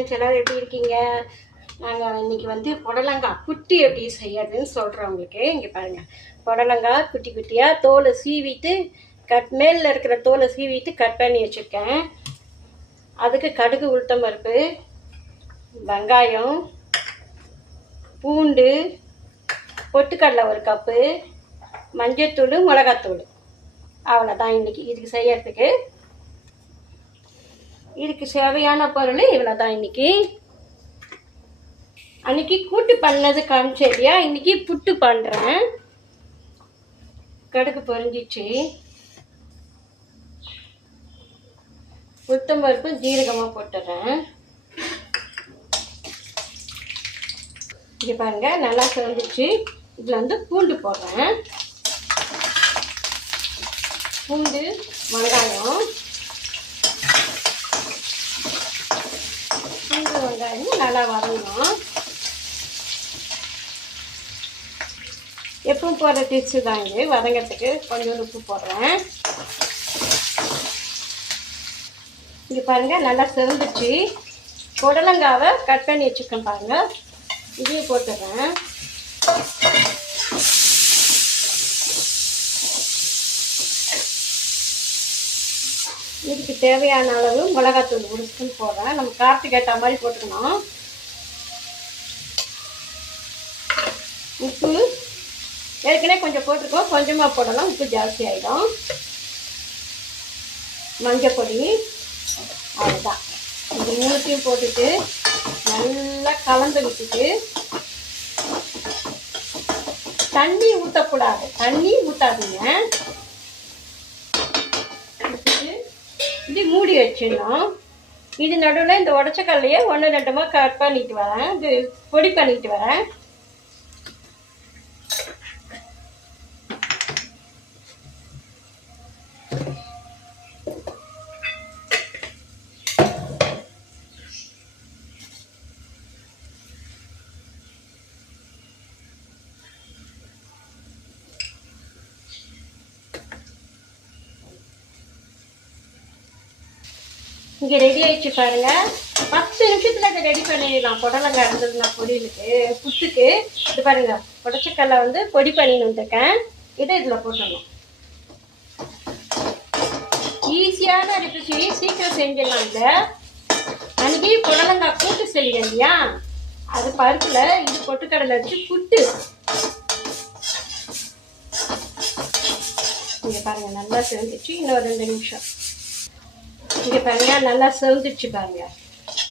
Friends, எல்லோரும் எப்படி இருக்கீங்க? நாங்கள் இன்றைக்கி வந்து புடலங்காய் குட்டி எப்படி செய்யறதுன்னு சொல்கிறோம் உங்களுக்கு. இங்கே பாருங்கள், புடலங்காய் குட்டி குட்டியாக தோலை சீவிட்டு மேலில் இருக்கிற தோலை சீவிட்டு கட் பண்ணி வச்சுருக்கேன். அதுக்கு கடுகு, உளுத்தம் பருப்பு, வெங்காயம், பூண்டு, பொட்டுக்கடலை 1 கப்பு, மஞ்சத்தூள், மிளகாத்தூள். அவ்வளோதான் இன்றைக்கி இதுக்கு செய்யறதுக்கு. இதுக்கு தேவையான பொருள் இவ்வளோ தான். அன்றைக்கி கூட்டு பண்ணது காமிச்சேன் இல்லையா, இன்றைக்கி புட்டு பண்ணுறேன். கடுகு பொரிஞ்சிச்சு, உளுத்தம்பருப்பு ஜீரகமாக போட்டுறேன். இங்கே பாருங்கள், நல்லா செஞ்சிச்சு. இதில் வந்து பூண்டு போடுறேன். பூண்டு, வெங்காயம், பூண்டு வெங்காயம் நல்லா வதங்கணும். எப்பவும் போடுற டிப்ஸு தான் இது. வதங்கிறதுக்கு கொஞ்சம் உப்பு போடுறேன். இங்கே பாருங்கள், நல்லா செஞ்சிச்சு. புடலங்காவை கட் பண்ணி வச்சுருக்கேன் பாருங்கள், இதையும் போட்டுடுறேன். இதுக்கு தேவையான அளவு மிளகாத்தூள் 1 ஸ்பூன் போடுறேன். நம்ம காரத்துக்கு ஏற்ற மாதிரி போட்டுக்கணும். உப்பு ஏற்கனவே கொஞ்சம் போட்டிருக்கோம், கொஞ்சமாக போடலாம், உப்பு ஜாஸ்தி ஆகிடும். மஞ்சள் பொடி, அவ்வளோதான். இது 3த்தையும் போட்டுட்டு நல்லா கலந்து விட்டுட்டு, தண்ணி ஊற்றக்கூடாது, தண்ணி ஊற்றாதீங்க. இது மூடி வச்சிடணும். இது நடுவில் இந்த உடச்சக்கல்லையே 1 2 கட் பண்ணிட்டு வரேன், இது பொடி பண்ணிட்டு வரேன். இங்கே ரெடி ஆகிடுச்சு பாருங்கள். 10 நிமிஷத்தில் இதை ரெடி பண்ணிடலாம். புடலங்காய் இருந்ததுன்னா பொரியலுக்கு, புட்டுக்கு. இது பாருங்கள், உடச்சக்கல்லை வந்து பொடி பண்ணின்னு வந்துருக்கேன். இதை இதில் போட்டணும். ஈஸியான ரெசிபி, சீக்கிரம் செஞ்சிடலாம். இதை அன்றைக்கி புடலங்காய் கூட்டு செய்யணும் இல்லையா, அது பருப்பில் இது பொட்டுக்கடலை வச்சு புட்டு. இங்கே பாருங்கள், நல்லா செஞ்சிச்சு. இன்னும் 2 நிமிஷம். இங்கே பாருங்க, நல்லா செஞ்சிச்சு பாருங்க.